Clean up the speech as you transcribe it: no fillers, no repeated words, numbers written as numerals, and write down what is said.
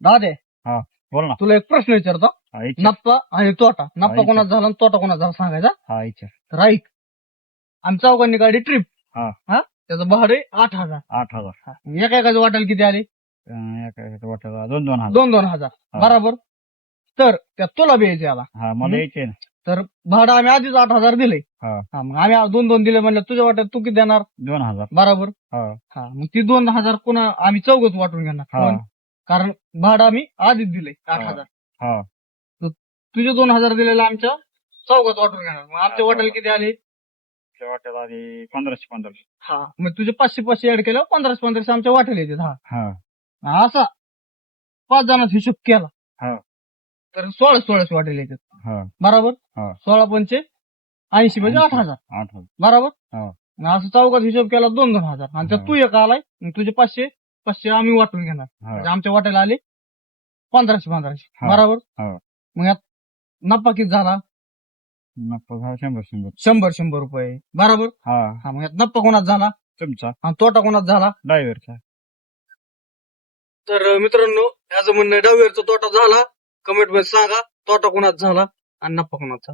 दादे बोल ना. तुला एक प्रश्न विचारतो. हा, विचार. नप्पा आणि तोटा. नप्पा विचार. कोणाचा झाला आणि तोटा कोणाचा झाला सांगायचा. हा, विचार. तर ऐक, आम्ही चौघांनी काढली ट्रिप. हा. त्याचं भाडे 8,000. 8,000. एका वाटेल किती आली? एका वाट्याला 2,000. 2,000 हा. बरोबर. तर त्यात तुला द्यायचे आला. हा, मला यायचे ना. तर भाडं आम्ही आधीच 8,000 दिले. हा. मग आम्ही 2 दिले म्हणलं तुझ्या वाट्यात तू किती देणार? 2,000. बरोबर. हा. मग ती 2,000 पुन्हा आम्ही चौघच वाटून घेणार. हा. कोण? कारण भाडं आम्ही आधीच दिले 8,000. हा. तुझे 2,000 दिलेलं आमच्या चौघात वाटून घेणार. मग आमच्या वाट्याला किती आले? त्या वाट्याला आधी 1,500. मग तुझे 500 ऍड केलं 1,500 आमच्या वाट्याला येते. हा. असा 5 जणांचा हिशोब केला. हा. तर 16 वाट्याला येतात. हा. बरोबर. हा. 16 पंचे 80 म्हणजे 8,000. 8,000. बरोबर. हा. मग असं चौघात हिशोब केला 2,000 आणि त्यात हा. तू एक आलाय. मग तुझे 500 आम्ही वाटून घेणार. हा. म्हणजे आमच्या वाट्याला आले 1,500. हा. बरोबर. हा. मग यात नफा किती झाला? नफा झाला 100. 100 रुपये. बरोबर. हा. मग यात नफा कोणाचा झाला तुमचा आणि तोटा कोणाचा झाला? ड्रायव्हरचा. तर मित्रांनो, याचं म्हणणं डावीवरचा तोटा झाला. कमेंट मध्ये सांगा तोटा कोणाचा झाला आणि नफा कोणाचा.